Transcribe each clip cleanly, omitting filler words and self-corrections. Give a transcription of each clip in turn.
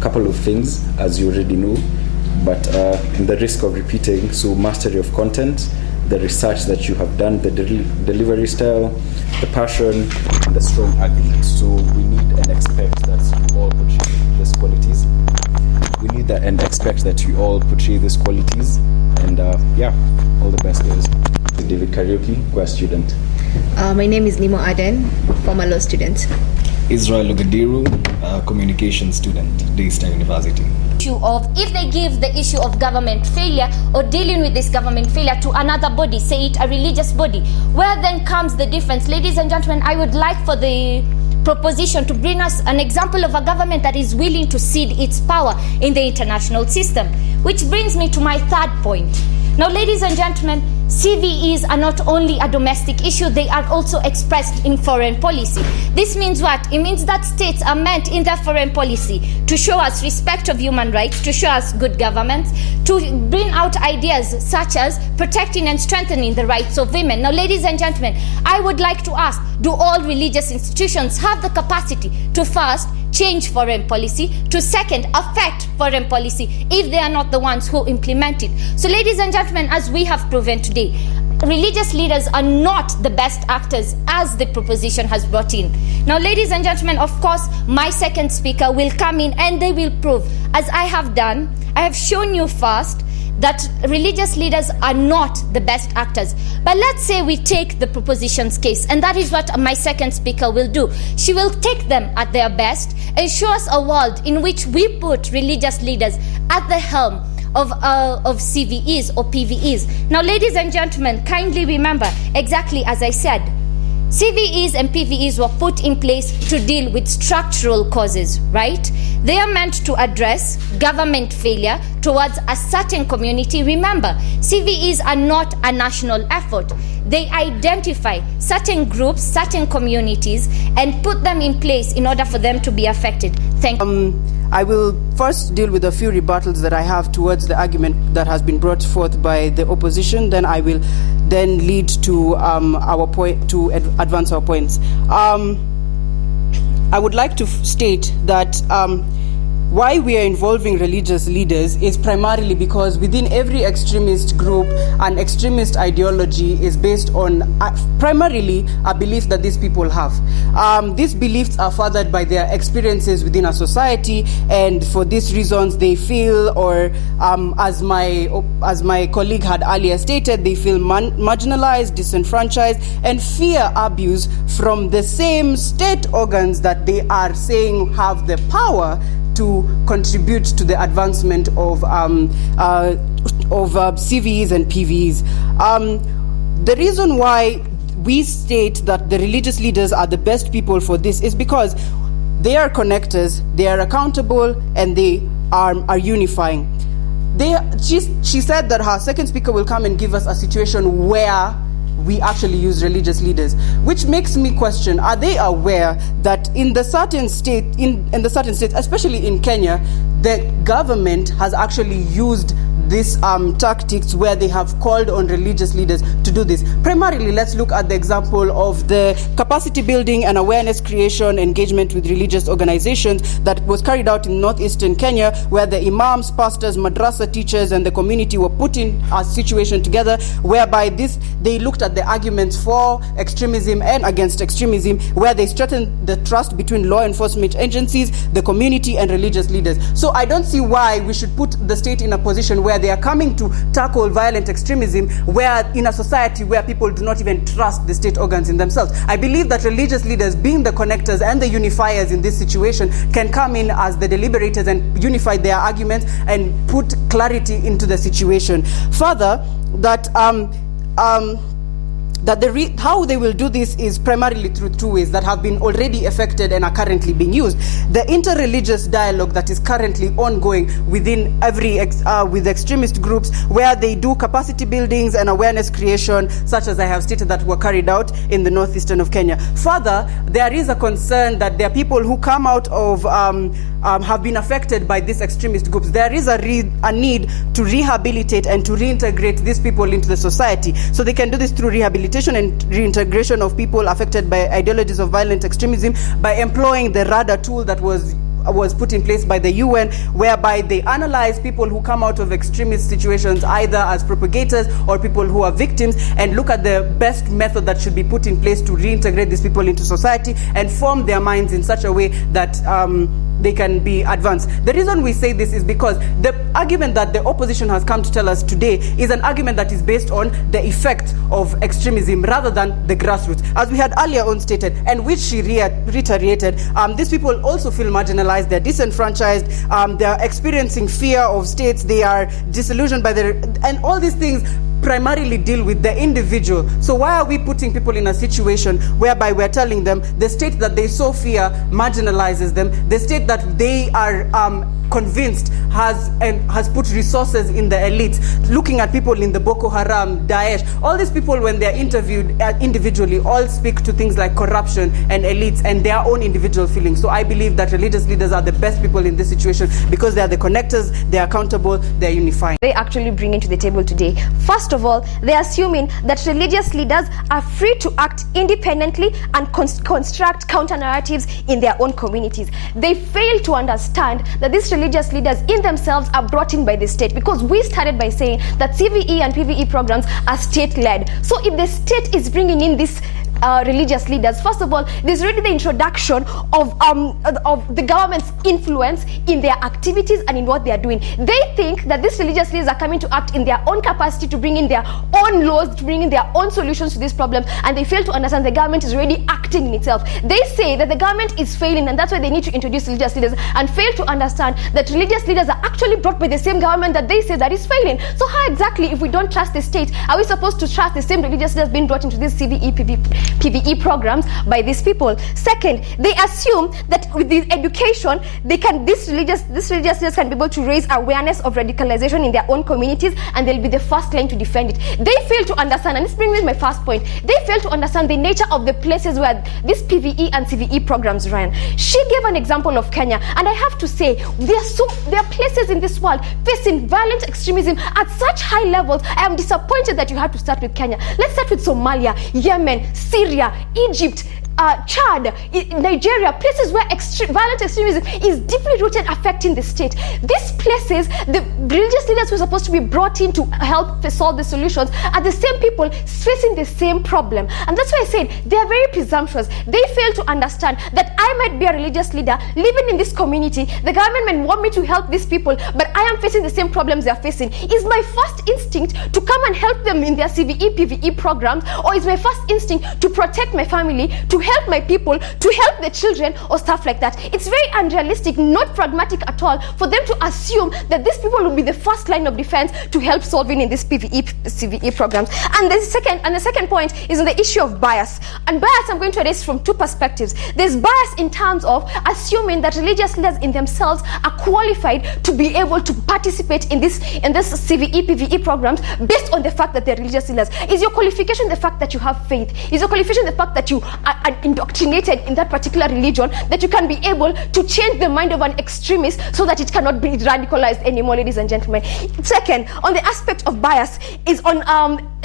couple of things, as you already know, but in the risk of repeating, so mastery of content, the research that you have done, the delivery style, the passion, and the strong argument. So we need and expect that you all portray these qualities. We need that and expect that you all portray these qualities. And yeah, all the best, guys. David Karaoke, Qua student. My name is Nimo Aden, former law student. Israel Lugadiru, communication student, Daystar University. Of if they give the issue of government failure or dealing with this government failure to another body, say it a religious body, where then comes the difference? Ladies and gentlemen, I would like for the proposition to bring us an example of a government that is willing to cede its power in the international system, which brings me to my third point. Now, ladies and gentlemen, CVEs are not only a domestic issue, they are also expressed in foreign policy. This means what? It means that states are meant in their foreign policy to show us respect of human rights, to show us good governance, to bring out ideas such as protecting and strengthening the rights of women. Now, ladies and gentlemen, I would like to ask, do all religious institutions have the capacity to first change foreign policy, to second, affect foreign policy if they are not the ones who implement it? So, ladies and gentlemen, as we have proven today, religious leaders are not the best actors as the proposition has brought in. Now, ladies and gentlemen, of course, my second speaker will come in and they will prove, as I have done, I have shown you first that religious leaders are not the best actors. But let's say we take the proposition's case, and that is what my second speaker will do. She will take them at their best and show us a world in which we put religious leaders at the helm of CVEs or PVEs. Now, ladies and gentlemen, kindly remember, exactly as I said, CVEs and PVEs were put in place to deal with structural causes, right? They are meant to address government failure towards a certain community. Remember, CVEs are not a national effort. They identify certain groups, certain communities, and put them in place in order for them to be affected. Thank you. I will first deal with a few rebuttals that I have towards the argument that has been brought forth by the opposition. Then I will then lead to our point, to advance our points. I would like to state that why we are involving religious leaders is primarily because within every extremist group, an extremist ideology is based on primarily a belief that these people have. These beliefs are fathered by their experiences within a society, and for these reasons they feel, or as my colleague had earlier stated, they feel marginalized, disenfranchised, and fear abuse from the same state organs that they are saying have the power to contribute to the advancement of CVEs and PVEs. The reason why we state that the religious leaders are the best people for this is because they are connectors, they are accountable, and they are unifying. She said that her second speaker will come and give us a situation where we actually use religious leaders, which makes me question, are they aware that in the certain state, in the certain states, especially in Kenya, the government has actually used these tactics where they have called on religious leaders to do this. Primarily, let's look at the example of the capacity building and awareness creation engagement with religious organizations that was carried out in northeastern Kenya, where the imams, pastors, madrasa teachers, and the community were put in a situation together whereby they looked at the arguments for extremism and against extremism, where they strengthened the trust between law enforcement agencies, the community, and religious leaders. So I don't see why we should put the state in a position where they are coming to tackle violent extremism, where in a society where people do not even trust the state organs in themselves. I believe that religious leaders, being the connectors and the unifiers in this situation, can come in as the deliberators and unify their arguments and put clarity into the situation. Further, that how they will do this is primarily through two ways that have been already effected and are currently being used. The interreligious dialogue that is currently ongoing within with extremist groups, where they do capacity buildings and awareness creation, such as I have stated, that were carried out in the northeastern of Kenya. Further, there is a concern that there are people who come out of have been affected by these extremist groups. There is a need to rehabilitate and to reintegrate these people into the society. So they can do this through rehabilitation and reintegration of people affected by ideologies of violent extremism by employing the RADA tool that was was put in place by the UN, whereby they analyze people who come out of extremist situations either as propagators or people who are victims, and look at the best method that should be put in place to reintegrate these people into society and form their minds in such a way that they can be advanced. The reason we say this is because the argument that the opposition has come to tell us today is an argument that is based on the effect of extremism rather than the grassroots. As we had earlier on stated, and which she reiterated, these people also feel marginalized, they're disenfranchised, they're experiencing fear of states, they are disillusioned by and all these things primarily deal with the individual. So why are we putting people in a situation whereby we're telling them the state that they so fear marginalizes them, the state that they are convinced has put resources in the elites, looking at people in the Boko Haram, Daesh, all these people when they're interviewed individually all speak to things like corruption and elites and their own individual feelings. So I believe that religious leaders are the best people in this situation because they are the connectors, they're accountable, they're unifying. They actually bring into the table today. First of all, they're assuming that religious leaders are free to act independently and construct counter-narratives in their own communities. They fail to understand that these religious leaders in themselves are brought in by the state, because we started by saying that CVE and PVE programs are state-led. So if the state is bringing in this religious leaders, first of all, there's already the introduction of the government's influence in their activities and in what they are doing. They think that these religious leaders are coming to act in their own capacity, to bring in their own laws, to bring in their own solutions to these problems, and they fail to understand the government is already acting in itself. They say that the government is failing, and that's why they need to introduce religious leaders, and fail to understand that religious leaders are actually brought by the same government that they say that is failing. So how exactly, if we don't trust the state, are we supposed to trust the same religious leaders being brought into these PVE programs by these people? Second, they assume that with the education, these religious leaders can be able to raise awareness of radicalization in their own communities, and they'll be the first line to defend it. They fail to understand, and this brings me to my first point, they fail to understand the nature of the places where these PVE and CVE programs run. She gave an example of Kenya, and I have to say, there are places in this world facing violent extremism at such high levels. I am disappointed that you had to start with Kenya. Let's start with Somalia, Yemen, Syria, Egypt, Chad, Nigeria, places where violent extremism is deeply rooted, affecting the state. These places, the religious leaders who are supposed to be brought in to help solve the solutions are the same people facing the same problem. And that's why I said they are very presumptuous. They fail to understand that I might be a religious leader living in this community. The government might want me to help these people, but I am facing the same problems they are facing. Is my first instinct to come and help them in their CVE, PVE programs, or is my first instinct to protect my family, to help my people, to help the children, or stuff like that? It's very unrealistic, not pragmatic at all, for them to assume that these people will be the first line of defense to help solving in these PVE, CVE programs. And the second point is on the issue of bias. And bias I'm going to address from two perspectives. There's bias in terms of assuming that religious leaders in themselves are qualified to be able to participate in this CVE, PVE programs based on the fact that they're religious leaders. Is your qualification the fact that you have faith? Is your qualification the fact that you are indoctrinated in that particular religion, that you can be able to change the mind of an extremist so that it cannot be radicalized anymore, ladies and gentlemen? Second, on the aspect of bias is on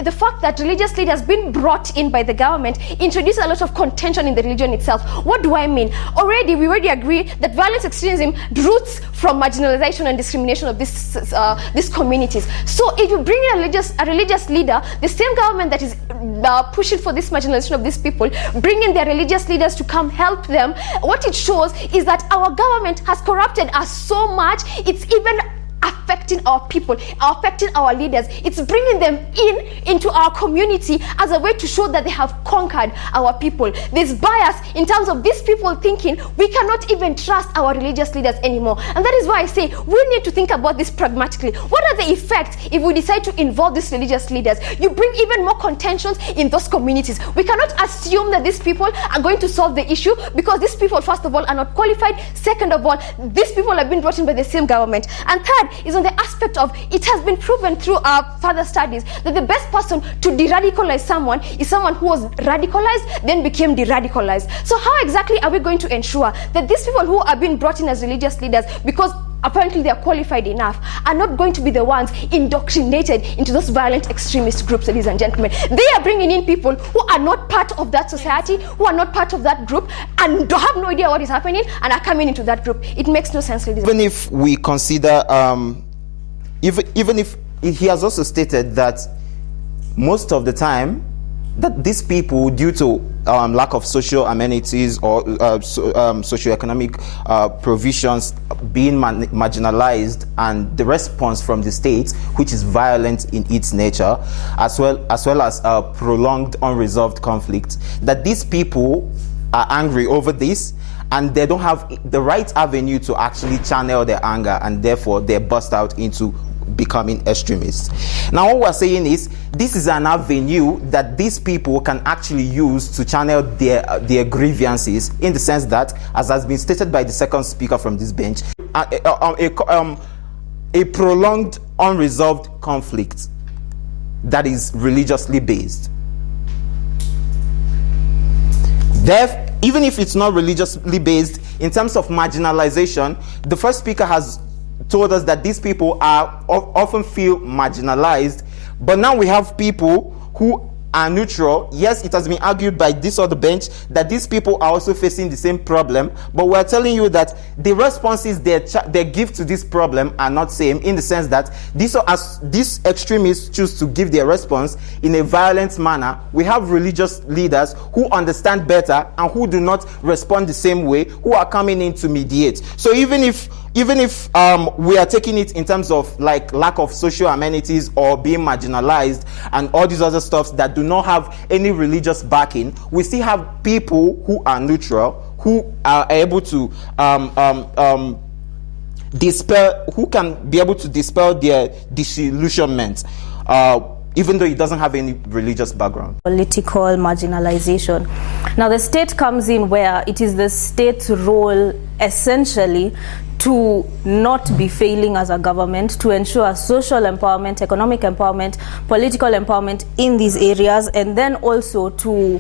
the fact that religious leaders being brought in by the government introduce a lot of contention in the religion itself. What do I mean? We already agree that violent extremism roots from marginalization and discrimination of these communities. So if you bring in a religious leader, the same government that is pushing for this marginalization of these people, bringing their religious leaders to come help them, what it shows is that our government has corrupted us so much, it's even affecting our people, affecting our leaders. It's bringing them into our community as a way to show that they have conquered our people. There's bias in terms of these people thinking we cannot even trust our religious leaders anymore. And that is why I say we need to think about this pragmatically. What are the effects if we decide to involve these religious leaders? You bring even more contentions in those communities. We cannot assume that these people are going to solve the issue, because these people, first of all, are not qualified. Second of all, these people have been brought in by the same government. And third is on the aspect of, it has been proven through our further studies that the best person to de-radicalize someone is someone who was radicalized then became de-radicalized. So how exactly are we going to ensure that these people who are being brought in as religious leaders, because apparently they are qualified enough, are not going to be the ones indoctrinated into those violent extremist groups, ladies and gentlemen. They are bringing in people who are not part of that society, who are not part of that group, and have no idea what is happening, and are coming into that group. It makes no sense, ladies. Even if we consider, even if he has also stated that most of the time that these people, due to lack of social amenities or socioeconomic provisions, being marginalized, and the response from the state, which is violent in its nature, as well as prolonged unresolved conflict, that these people are angry over this, and they don't have the right avenue to actually channel their anger, and therefore they burst out into becoming extremists. Now what we're saying is, this is an avenue that these people can actually use to channel their grievances, in the sense that, as has been stated by the second speaker from this bench, a prolonged unresolved conflict that is religiously based. Even if it's not religiously based, in terms of marginalization, the first speaker has told us that these people are often feel marginalized, but now we have people who are neutral. Yes, it has been argued by this other bench that these people are also facing the same problem, but we're telling you that the responses they give to this problem are not same, in the sense that these extremists choose to give their response in a violent manner. We have religious leaders who understand better and who do not respond the same way, who are coming in to mediate. So even if we are taking it in terms of like lack of social amenities or being marginalized and all these other stuff that do not have any religious backing, we still have people who are neutral, who are able to who can be able to dispel their disillusionment, even though it doesn't have any religious background. Political marginalization. Now the state comes in where it is the state's role essentially to not be failing as a government, to ensure social empowerment, economic empowerment, political empowerment in these areas, and then also to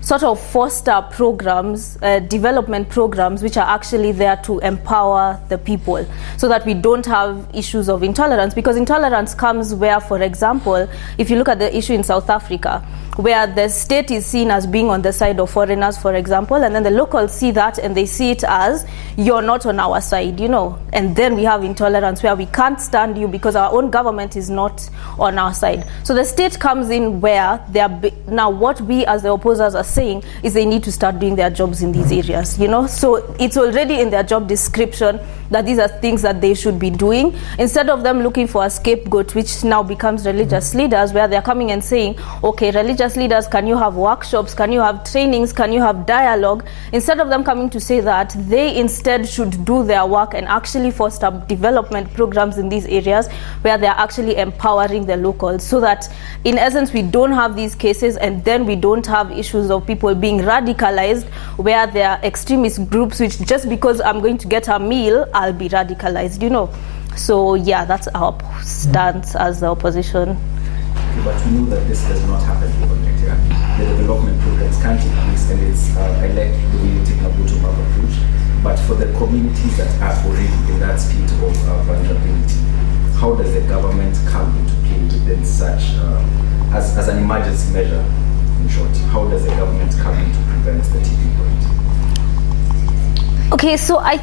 sort of foster programs, development programs, which are actually there to empower the people, so that we don't have issues of intolerance. Because intolerance comes where, for example, if you look at the issue in South Africa, where the state is seen as being on the side of foreigners, for example, and then the locals see that and they see it as, you're not on our side, you know. And then we have intolerance where we can't stand you because our own government is not on our side. So the state comes in where they are now what we as the opposers are saying is they need to start doing their jobs in these areas, you know. So it's already in their job description that these are things that they should be doing, instead of them looking for a scapegoat, which now becomes religious leaders, where they're coming and saying, okay, religious leaders, can you have workshops, can you have trainings, can you have dialogue? Instead of them coming to say that, they instead should do their work and actually foster development programs in these areas where they're actually empowering the locals, so that in essence we don't have these cases, and then we don't have issues of people being radicalized where there are extremist groups which, just because I'm going to get a meal, I'll be radicalized, you know. So yeah, that's our stance as the opposition. But we know that this does not happen overnight. Yeah? The development programs can't increase, and it's I like the way you take a bottom-up approach. But for the communities that are already in that state of vulnerability, how does the government come into play within such as an emergency measure? In short, how does the government come in to prevent the tipping point? Okay, so I'd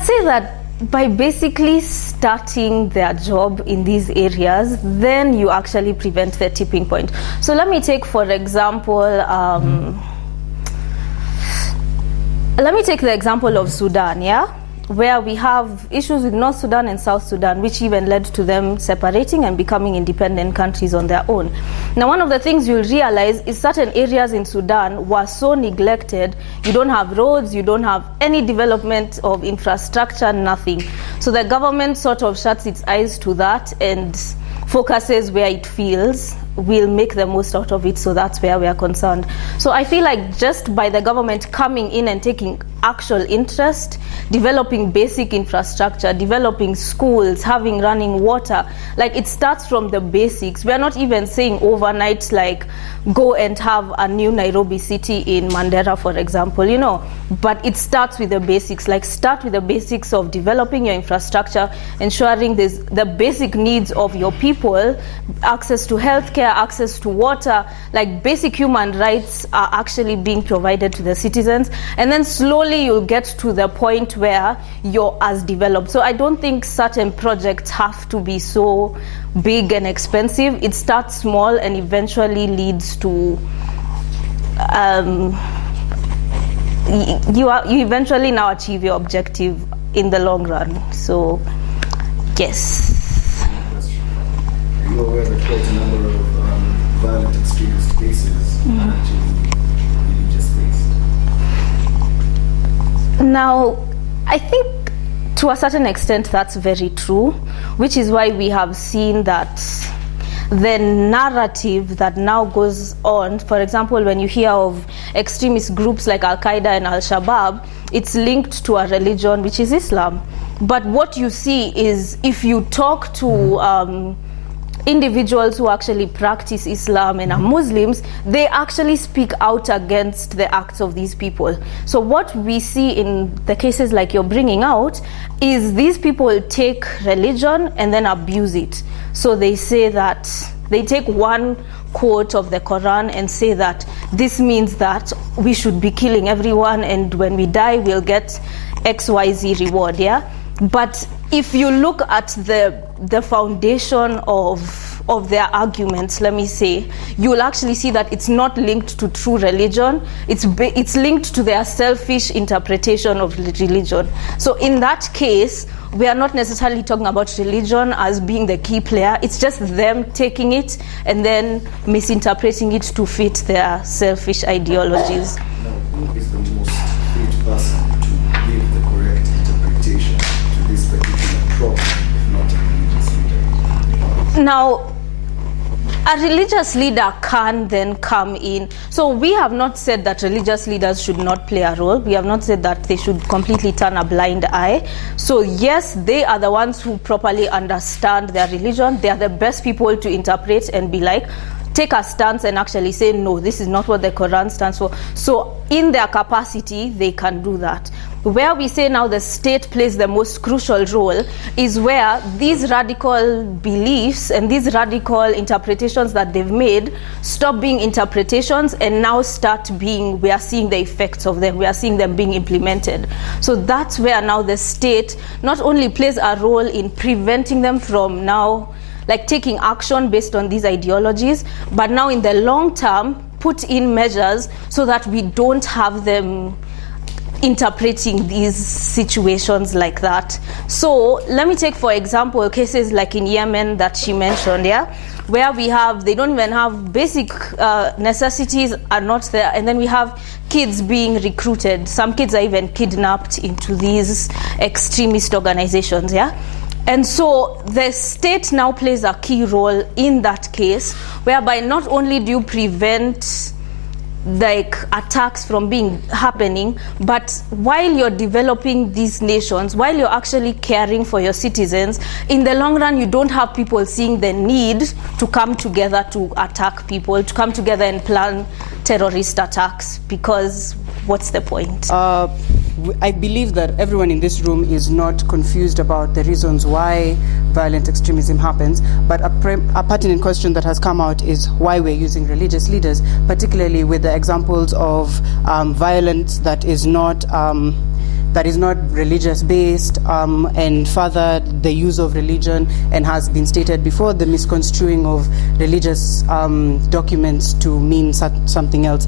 say that by basically starting their job in these areas, then you actually prevent the tipping point. So let me take, for example, let me take the example of Sudan, yeah? Where we have issues with North Sudan and South Sudan, which even led to them separating and becoming independent countries on their own. Now, one of the things you'll realize is certain areas in Sudan were so neglected. You don't have roads, you don't have any development of infrastructure, nothing. So the government sort of shuts its eyes to that and focuses where it feels will make the most out of it. So that's where we are concerned. So I feel like just by the government coming in and taking actual interest, developing basic infrastructure, developing schools, having running water. Like, it starts from the basics. We're not even saying overnight, like, go and have a new Nairobi city in Mandera, for example, you know, but it starts with the basics. Like, start with the basics of developing your infrastructure, ensuring the basic needs of your people, access to healthcare, access to water, like basic human rights are actually being provided to the citizens, and then slowly you'll get to the point where you're as developed. So I don't think certain projects have to be so big and expensive. It starts small and eventually leads to you eventually now achieve your objective in the long run. So yes. Are you aware that quite a number of violent extremist cases are actually religious based? Now, I think to a certain extent that's very true, which is why we have seen that the narrative that now goes on, for example, when you hear of extremist groups like Al-Qaeda and Al-Shabaab, it's linked to a religion, which is Islam. But what you see is, if you talk to individuals who actually practice Islam and are Muslims, they actually speak out against the acts of these people. So what we see in the cases like you're bringing out is these people take religion and then abuse it. So they say that, they take one quote of the Quran and say that this means that we should be killing everyone, and when we die we'll get XYZ reward, yeah? But if you look at the foundation of their arguments, let me say, you will actually see that it's not linked to true religion. It's linked to their selfish interpretation of religion. So in that case, we are not necessarily talking about religion as being the key player. It's just them taking it and then misinterpreting it to fit their selfish ideologies. Now, who is the most fit person to give the correct interpretation to this particular problem, if not a religious leader? Now, a religious leader can then come in. So we have not said that religious leaders should not play a role. We have not said that they should completely turn a blind eye. So yes, they are the ones who properly understand their religion. They are the best people to interpret and be like, take a stance and actually say, no, this is not what the Quran stands for. So in their capacity, they can do that. Where we say now the state plays the most crucial role is where these radical beliefs and these radical interpretations that they've made stop being interpretations and now start being, we are seeing the effects of them, we are seeing them being implemented. So that's where now the state not only plays a role in preventing them from now like taking action based on these ideologies, but now in the long term put in measures so that we don't have them interpreting these situations like that. So let me take, for example, cases like in Yemen that she mentioned, yeah, where we have, they don't even have basic necessities are not there, and then we have kids being recruited. Some kids are even kidnapped into these extremist organizations, yeah. And so the state now plays a key role in that case, whereby not only do you prevent like attacks from happening, but while you're developing these nations, while you're actually caring for your citizens, in the long run you don't have people seeing the need to come together to attack people, to come together and plan terrorist attacks, because what's the point? I believe that everyone in this room is not confused about the reasons why violent extremism happens, but a pertinent question that has come out is why we're using religious leaders, particularly with the examples of violence that is not religious based, and further the use of religion, and has been stated before, the misconstruing of religious documents to mean something else.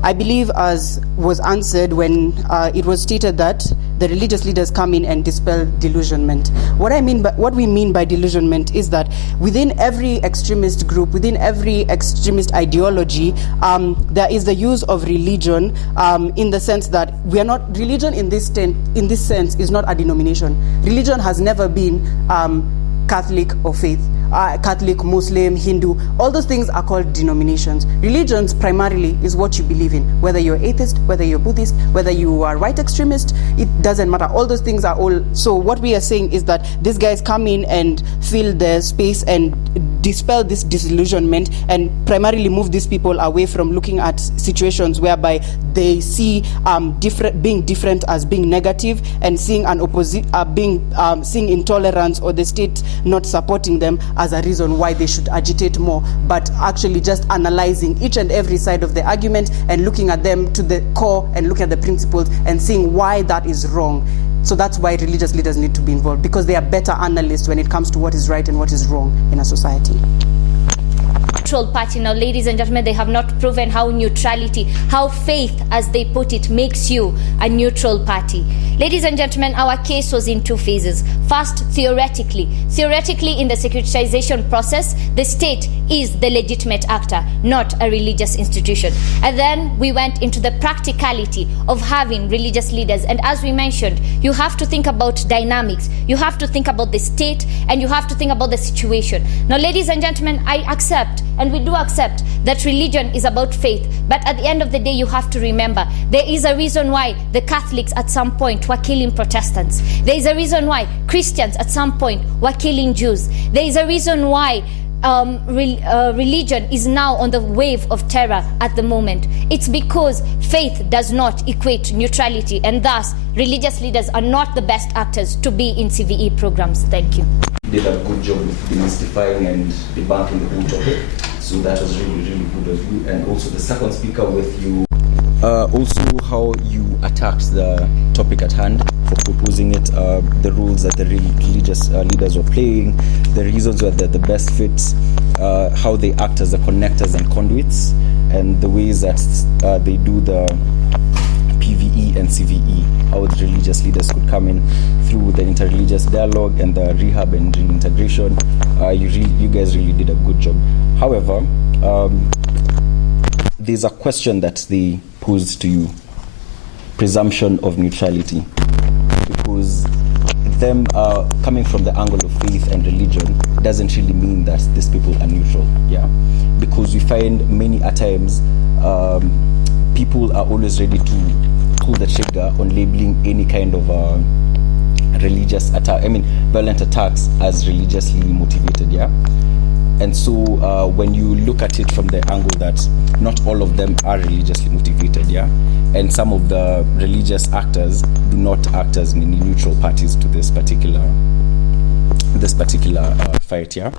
I believe, as was answered when it was stated that the religious leaders come in and dispel delusionment. What we mean by delusionment is that within every extremist group, within every extremist ideology, there is the use of religion in the sense that we are not religion in this sense is not a denomination. Religion has never been Catholic or faith. Catholic, Muslim, Hindu. All those things are called denominations. Religions primarily is what you believe in, whether you're atheist, whether you're Buddhist, whether you are white extremist, it doesn't matter. All those things are all. So what we are saying is that these guys come in and fill the space and dispel this disillusionment and primarily move these people away from looking at situations whereby they see being different as being negative and seeing an opposite, seeing intolerance or the state not supporting them as a reason why they should agitate more, but actually just analyzing each and every side of the argument and looking at them to the core and looking at the principles and seeing why that is wrong. So that's why religious leaders need to be involved, because they are better analysts when it comes to what is right and what is wrong in a society. Neutral party. Now, ladies and gentlemen, they have not proven how neutrality, how faith, as they put it, makes you a neutral party. Ladies and gentlemen, our case was in two phases. First, theoretically. Theoretically, in the securitization process, the state is the legitimate actor, not a religious institution. And then we went into the practicality of having religious leaders. And as we mentioned, you have to think about dynamics. You have to think about the state, and you have to think about the situation. Now, ladies and gentlemen, I accept, and we do accept, that religion is about faith. But at the end of the day, you have to remember, there is a reason why the Catholics at some point were killing Protestants. There is a reason why Christians at some point were killing Jews. There is a reason why religion is now on the wave of terror at the moment. It's because faith does not equate neutrality, and thus religious leaders are not the best actors to be in CVE programs. Thank you. Did a good job with demystifying and debunking the whole topic. So that was really, really good of you. And also the second speaker with you. Also how you attacked the topic at hand for proposing it, the roles that the religious leaders were playing, the reasons why they're the best fits, how they act as the connectors and conduits, and the ways that they do the PVE and CVE, how the religious leaders could come in through the interreligious dialogue and the rehab and reintegration. You guys really did a good job. However, there's a question that they posed to you, presumption of neutrality, because them coming from the angle of faith and religion doesn't really mean that these people are neutral, yeah? Because we find many a times people are always ready to pull the trigger on labeling any kind of religious attack, violent attacks as religiously motivated, yeah? And so when you look at it from the angle that not all of them are religiously motivated, yeah, and some of the religious actors do not act as neutral parties to this particular fight, yeah.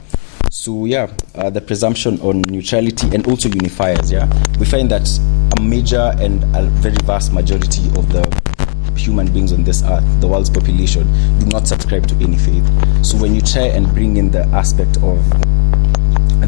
So yeah, the presumption on neutrality and also unifiers, yeah, we find that a major and a very vast majority of the human beings on this earth, the world's population, do not subscribe to any faith. So when you try and bring in the aspect of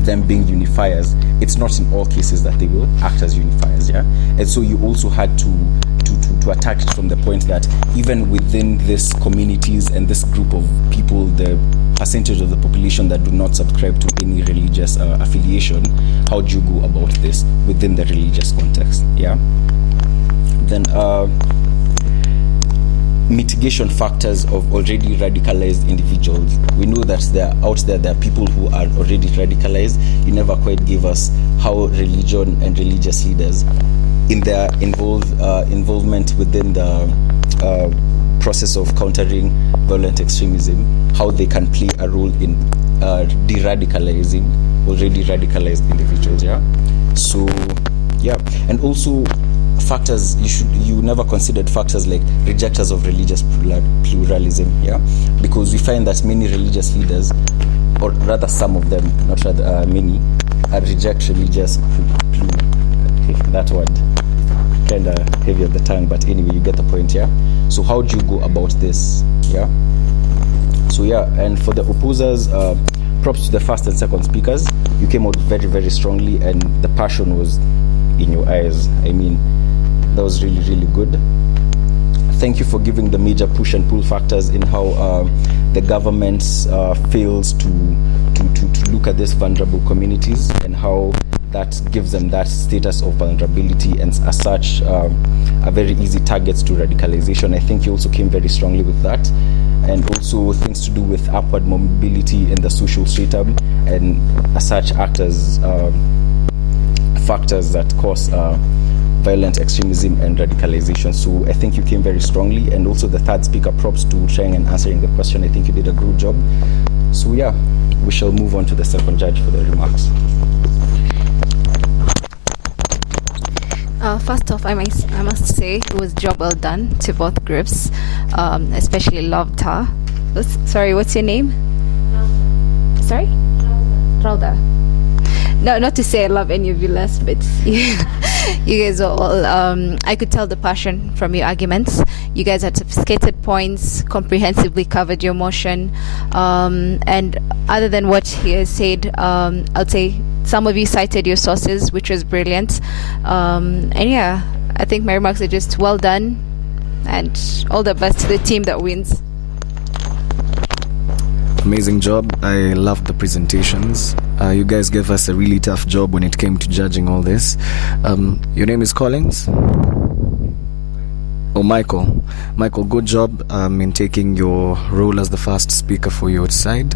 them being unifiers, it's not in all cases that they will act as unifiers, yeah. And so you also had to attack it from the point that even within these communities and this group of people, the percentage of the population that do not subscribe to any religious affiliation, how do you go about this within the religious context, yeah. Then mitigation factors of already radicalized individuals. We know that there are people who are already radicalized. You never quite gave us how religion and religious leaders, in their involvement within the process of countering violent extremism, how they can play a role in de-radicalizing already radicalized individuals, yeah. So yeah, and also factors, you never considered factors like rejectors of religious pluralism, yeah, because we find that many religious leaders, or rather some of them, not rather many, reject religious that word kind of heavy on the tongue, but anyway, you get the point, yeah. So how do you go about this, yeah? So yeah, and for the opposers, props to the first and second speakers. You came out very, very strongly, and the passion was in your eyes. That was really, really good. Thank you for giving the major push and pull factors in how the government fails to look at these vulnerable communities and how that gives them that status of vulnerability and as such are very easy targets to radicalization. I think you also came very strongly with that. and also things to do with upward mobility in the social stratum, and as such act as factors that cause violent extremism and radicalization. So I think you came very strongly, and also the third speaker, props to trying and answering the question. I think you did a good job. So yeah, we shall move on to the second judge for the remarks. First off, I must say it was job well done to both groups. Especially loved her. Sorry, what's your name? Sorry? Rauda. No, not to say I love any of you less, but you guys are all, I could tell the passion from your arguments. You guys had sophisticated points, comprehensively covered your motion. And other than what he has said, I'll say some of you cited your sources, which was brilliant. And yeah, I think my remarks are just well done, and all the best to the team that wins. Amazing job. I loved the presentations. You guys gave us a really tough job when it came to judging all this. Your name is Collins? Oh, Michael. Michael, good job in taking your role as the first speaker for your side.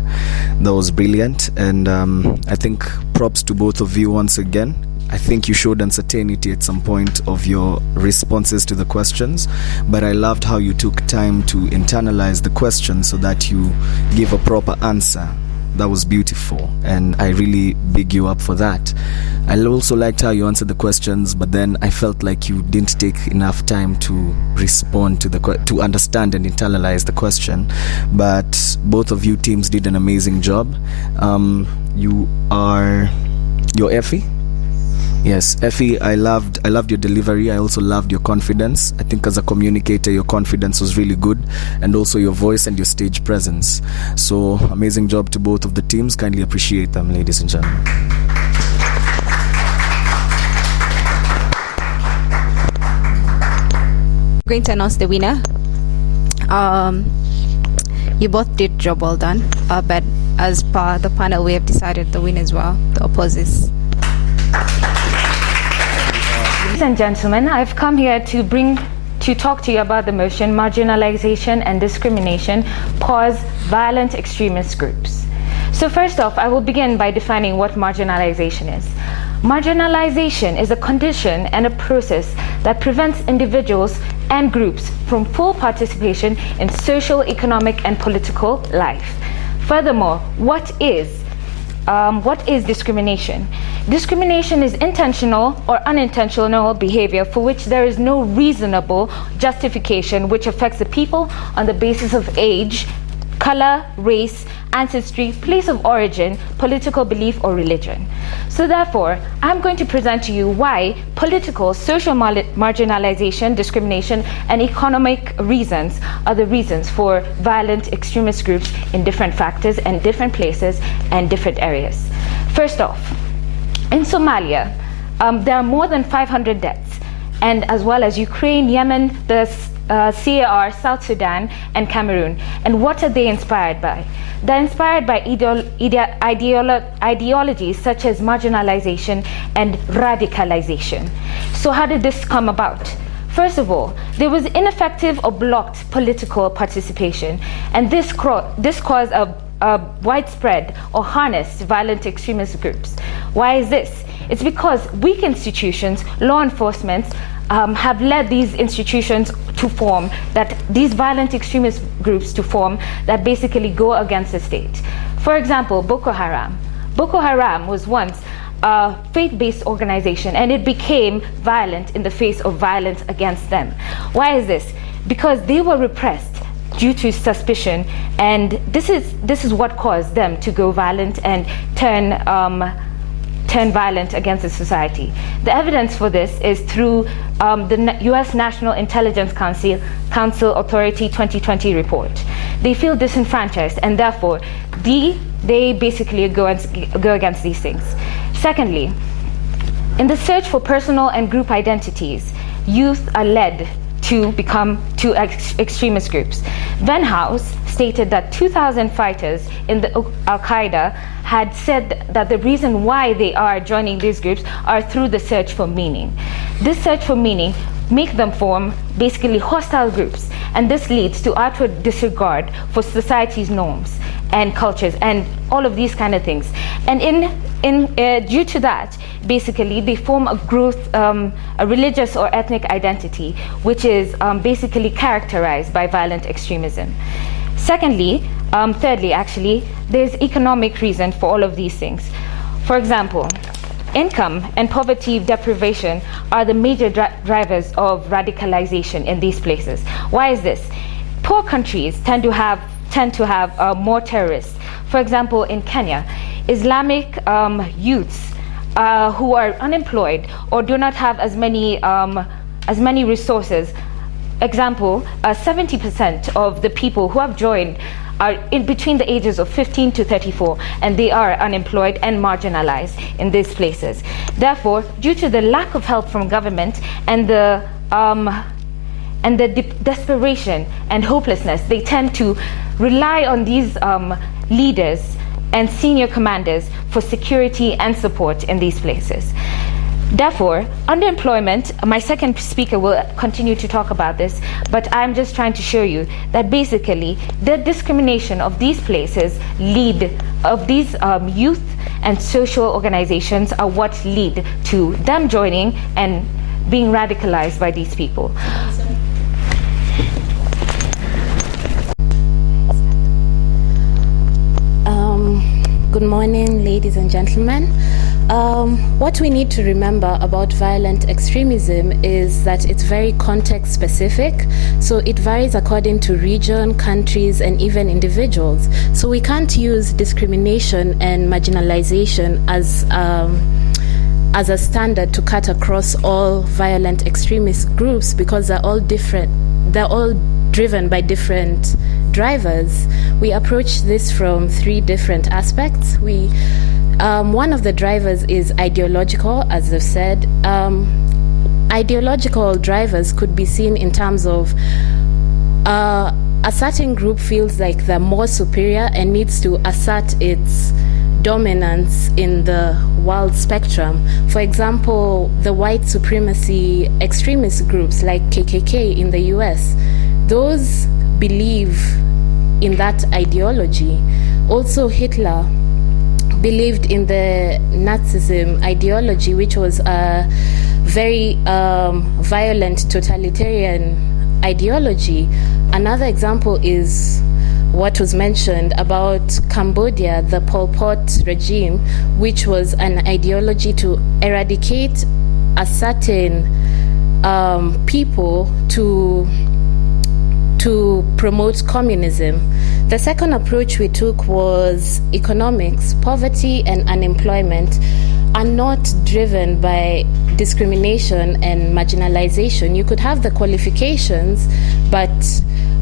That was brilliant. And I think props to both of you once again. I think you showed uncertainty at some point of your responses to the questions, but I loved how you took time to internalize the question so that you give a proper answer. That was beautiful, and I really big you up for that. I also liked how you answered the questions, but then I felt like you didn't take enough time to respond to to understand and internalize the question. But both of you teams did an amazing job. You're Effie? Yes, Effie, I loved your delivery. I also loved your confidence. I think as a communicator, your confidence was really good, and also your voice and your stage presence. So amazing job to both of the teams. Kindly appreciate them, ladies and gentlemen. I'm going to announce the winner. You both did job well done, but as per the panel, we have decided the winner as well, the opposites. Ladies and gentlemen, I've come here to talk to you about the motion marginalization and discrimination cause violent extremist groups. So first off, I will begin by defining what marginalization is. Marginalization is a condition and a process that prevents individuals and groups from full participation in social, economic, and political life. Furthermore, what is discrimination? Discrimination is intentional or unintentional behavior for which there is no reasonable justification which affects the people on the basis of age, color, race, ancestry, place of origin, political belief, or religion. So therefore, I'm going to present to you why political, social marginalization, discrimination, and economic reasons are the reasons for violent extremist groups in different factors and different places and different areas. First off, in Somalia, there are more than 500 deaths, and as well as Ukraine, Yemen, the CAR, South Sudan, and Cameroon. And what are they inspired by? They're inspired by ideologies such as marginalization and radicalization. So how did this come about? First of all, there was ineffective or blocked political participation, and this caused a widespread or harnessed violent extremist groups. Why is this? It's because weak institutions, law enforcement, have led these institutions to form, that these violent extremist groups to form that basically go against the state. For example, Boko Haram. Boko Haram was once a faith-based organization, and it became violent in the face of violence against them. Why is this? Because they were repressed due to suspicion, and this is what caused them to go violent and turn violent against the society. The evidence for this is through the U.S. National Intelligence Council Authority 2020 report. They feel disenfranchised, and therefore they basically go against these things. Secondly, in the search for personal and group identities, youth are led to become two extremist groups. Venhouse stated that 2,000 fighters in the Al-Qaeda had said that the reason why they are joining these groups are through the search for meaning. This search for meaning make them form basically hostile groups, and this leads to outward disregard for society's norms and cultures and all of these kind of things. And due to that, basically they form a group, a religious or ethnic identity, which is basically characterized by violent extremism. Thirdly, actually, there's economic reason for all of these things. For example, income and poverty deprivation are the major drivers of radicalization in these places. Why is this? Poor countries tend to have more terrorists. For example, in Kenya, Islamic youths who are unemployed or do not have as many resources. Example, 70% of the people who have joined are in between the ages of 15 to 34, and they are unemployed and marginalized in these places. Therefore, due to the lack of help from government and the desperation and hopelessness, they tend to rely on these leaders and senior commanders for security and support in these places. Therefore, underemployment, my second speaker will continue to talk about this, but I'm just trying to show you that basically the discrimination of these places of these youth and social organizations are what lead to them joining and being radicalized by these people. Good morning, ladies and gentlemen. What we need to remember about violent extremism is that it's very context specific, so it varies according to region, countries, and even individuals. So we can't use discrimination and marginalization as a standard to cut across all violent extremist groups, because they're all different. They're all driven by different drivers. We approach this from three different aspects. One of the drivers is ideological, as I've said. Ideological drivers could be seen in terms of a certain group feels like they're more superior and needs to assert its dominance in the world spectrum. For example, the white supremacy extremist groups like KKK in the US, those believe in that ideology. Also, Hitler believed in the Nazism ideology, which was a very violent totalitarian ideology. Another example is what was mentioned about Cambodia, the Pol Pot regime, which was an ideology to eradicate a certain people to promote communism. The second approach we took was economics. Poverty and unemployment are not driven by discrimination and marginalization. You could have the qualifications, but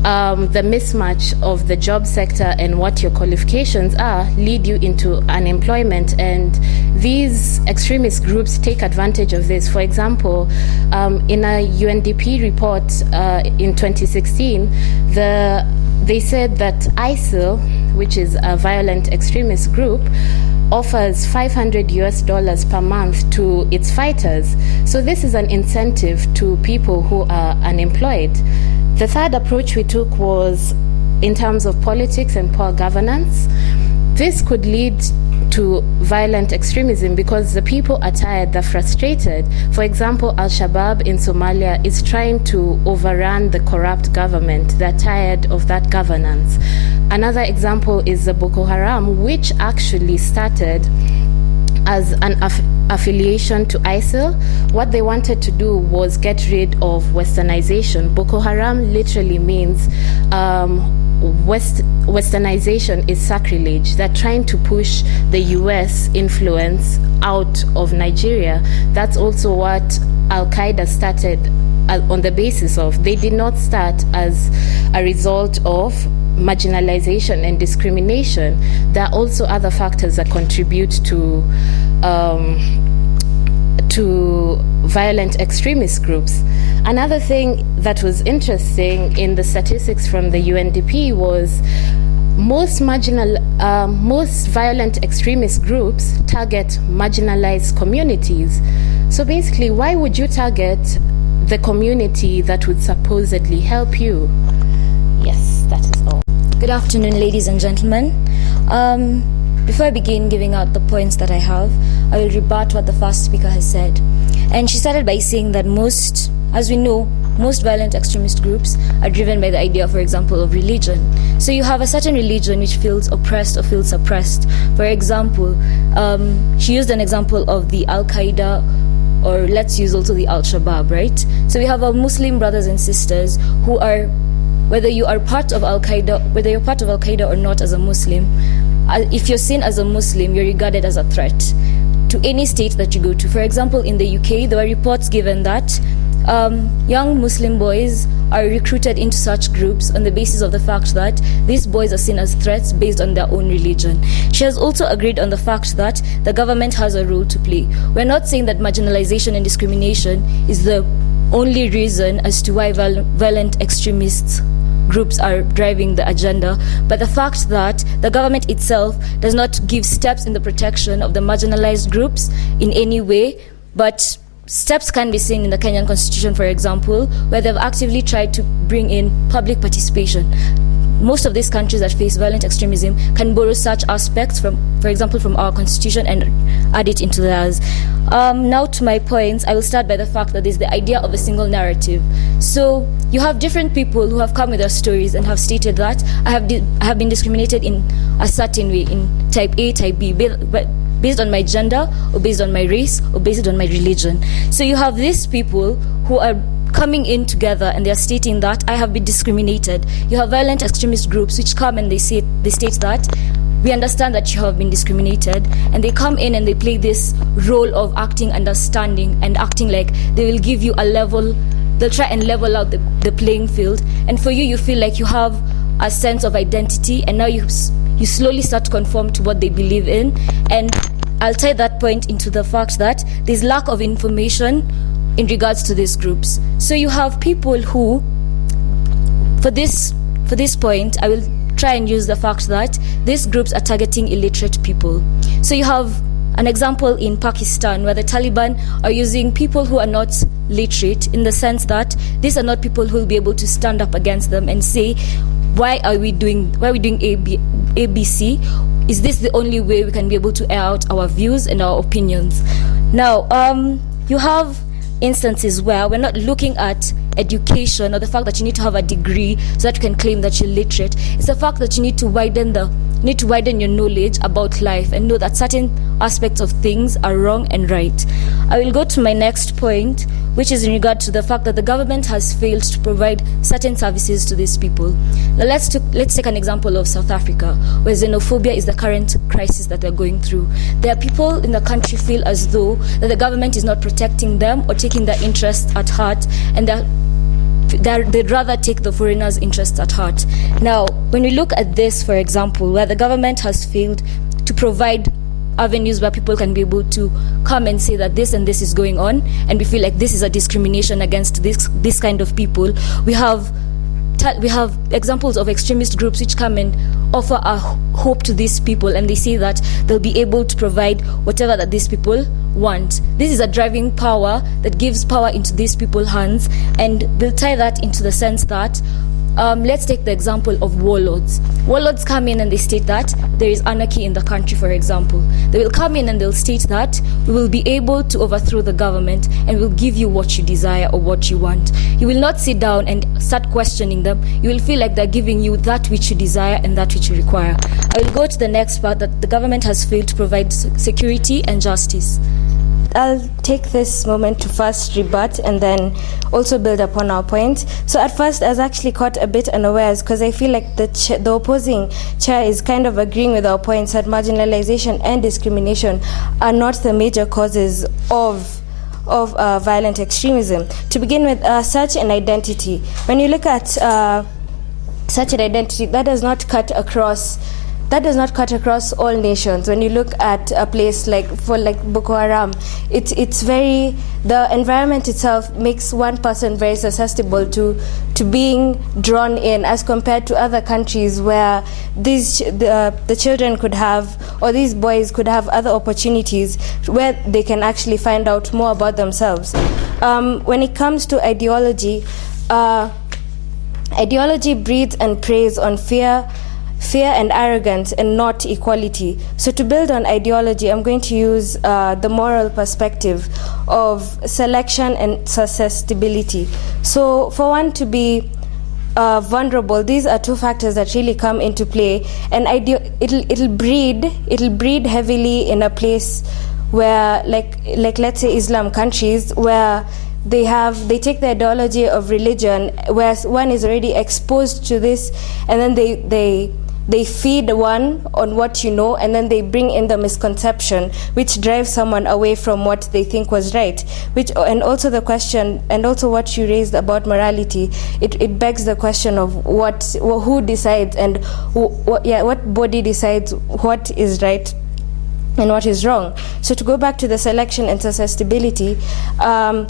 the mismatch of the job sector and what your qualifications are lead you into unemployment, and these extremist groups take advantage of this. For example, in a UNDP report in 2016, they said that ISIL, which is a violent extremist group, offers $500 per month to its fighters. So this is an incentive to people who are unemployed. The third approach we took was in terms of politics and poor governance. This could lead to violent extremism because the people are tired, they're frustrated. For example, Al-Shabaab in Somalia is trying to overrun the corrupt government. They're tired of that governance. Another example is the Boko Haram, which actually started as an affiliation to ISIL. What they wanted to do was get rid of westernization. Boko Haram literally means westernization is sacrilege. They're trying to push the US influence out of Nigeria. That's also what Al-Qaeda started on the basis of. They did not start as a result of marginalization and discrimination. There are also other factors that contribute to violent extremist groups. Another thing that was interesting in the statistics from the UNDP was most violent extremist groups target marginalized communities. So basically, why would you target the community that would supposedly help you. Yes, that is all. Good afternoon, ladies and gentlemen. Before I begin giving out the points that I have, I will rebut what the first speaker has said. And she started by saying that as we know, most violent extremist groups are driven by the idea, for example, of religion. So you have a certain religion which feels oppressed or feels suppressed. For example, she used an example of the Al-Qaeda, or let's use also the Al-Shabaab, right? So we have our Muslim brothers and sisters who are, whether you're part of Al-Qaeda or not as a Muslim, if you're seen as a Muslim, you're regarded as a threat to any state that you go to. For example, in the UK, there were reports given that young Muslim boys are recruited into such groups on the basis of the fact that these boys are seen as threats based on their own religion. She has also agreed on the fact that the government has a role to play. We're not saying that marginalization and discrimination is the only reason as to why violent extremists groups are driving the agenda, but the fact that the government itself does not give steps in the protection of the marginalized groups in any way, but steps can be seen in the Kenyan Constitution, for example, where they've actively tried to bring in public participation. Most of these countries that face violent extremism can borrow such aspects from, for example, from our constitution and add it into theirs. Now to my points, I will start by the fact that there's the idea of a single narrative. So you have different people who have come with their stories and have stated that I have been discriminated in a certain way, in type A, type B, based on my gender, or based on my race, or based on my religion. So you have these people who are coming in together and they're stating that I have been discriminated. You have violent extremist groups which come and they state that we understand that you have been discriminated, and they come in and they play this role of acting understanding and acting like they will give you a level, they'll try and level out the playing field, and for you feel like you have a sense of identity, and now you slowly start to conform to what they believe in. And I'll tie that point into the fact that there's lack of information in regards to these groups. So you have people who, for this point, I will try and use the fact that these groups are targeting illiterate people. So you have an example in Pakistan where the Taliban are using people who are not literate, in the sense that these are not people who will be able to stand up against them and say, why are we doing ABC? Is this the only way we can be able to air out our views and our opinions? Now, you have instances where we're not looking at education or the fact that you need to have a degree so that you can claim that you're literate. It's the fact that you need to widen your knowledge about life and know that certain aspects of things are wrong and right. I will go to my next point, which is in regard to the fact that the government has failed to provide certain services to these people. Now let's take an example of South Africa, where xenophobia is the current crisis that they're going through. There are people in the country feel as though that the government is not protecting them or taking their interests at heart, and they'd rather take the foreigners' interests at heart. Now, when we look at this, for example, where the government has failed to provide avenues where people can be able to come and say that this and this is going on, and we feel like this is a discrimination against this kind of people, we have examples of extremist groups which come and offer a hope to these people, and they say that they'll be able to provide whatever that these people want. This is a driving power that gives power into these people's hands, and we'll tie that into the sense that let's take the example of warlords. Warlords come in and they state that there is anarchy in the country, for example. They will come in and they'll state that we will be able to overthrow the government and we'll give you what you desire or what you want. You will not sit down and start questioning them. You will feel like they're giving you that which you desire and that which you require. I will go to the next part, that the government has failed to provide security and justice. I'll take this moment to first rebut and then also build upon our point. So at first I was actually caught a bit unawares because I feel like the opposing chair is kind of agreeing with our points that marginalization and discrimination are not the major causes of violent extremism. To begin with, such an identity. When you look at such an identity, that does not cut across that does not cut across all nations. When you look at a place like Boko Haram, the environment itself makes one person very susceptible to being drawn in, as compared to other countries where the children could have, or these boys could have, other opportunities where they can actually find out more about themselves. When it comes to ideology, ideology breeds and preys on fear and arrogance, and not equality. So to build on ideology, I'm going to use the moral perspective of selection and susceptibility. So for one to be vulnerable, these are two factors that really come into play, and it'll breed heavily in a place where, like let's say Islam countries, where they take the ideology of religion, where one is already exposed to this, and then they feed one on what you know, and then they bring in the misconception, which drives someone away from what they think was right. And also the question, and also what you raised about morality, it begs the question of who decides, and what body decides what is right and what is wrong. So to go back to the selection and susceptibility, one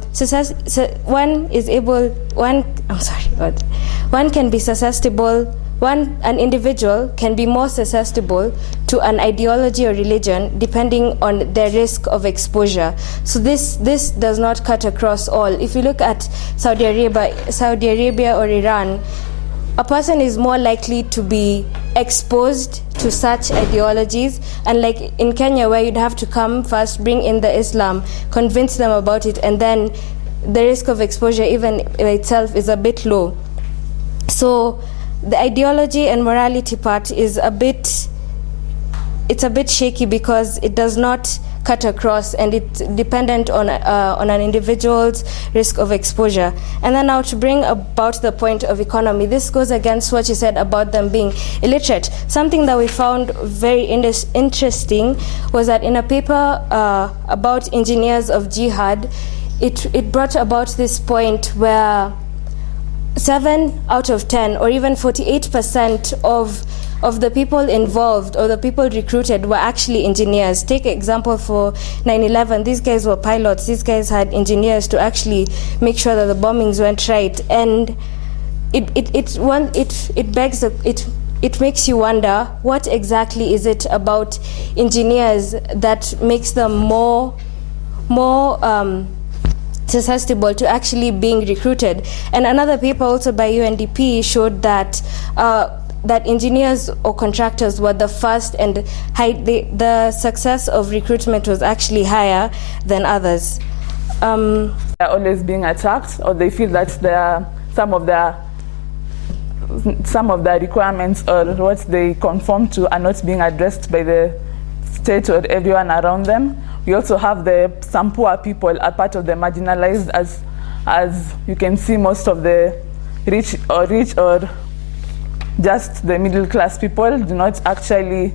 can be susceptible. An individual can be more susceptible to an ideology or religion depending on their risk of exposure. So this does not cut across all. If you look at Saudi Arabia or Iran, a person is more likely to be exposed to such ideologies, and like in Kenya, where you'd have to come first, bring in the Islam, convince them about it, and then the risk of exposure even in itself is a bit low. So the ideology and morality part is a bit shaky, because it does not cut across, and it's dependent on an individual's risk of exposure. And then now to bring about the point of economy, this goes against what you said about them being illiterate. Something that we found very interesting was that in a paper about engineers of jihad, it brought about this point where 7 out of 10, or even 48% of the people involved, or the people recruited, were actually engineers. Take example for 9/11. These guys were pilots. These guys had engineers to actually make sure that the bombings went right. And it makes you wonder, what exactly is it about engineers that makes them more susceptible to actually being recruited? And another paper also by UNDP showed that engineers or contractors were the first, and the success of recruitment was actually higher than others. They're always being attacked, or they feel that some of their requirements or what they conform to are not being addressed by the state or everyone around them. We also have some poor people are part of the marginalized, as you can see, most of the rich or just the middle class people do not actually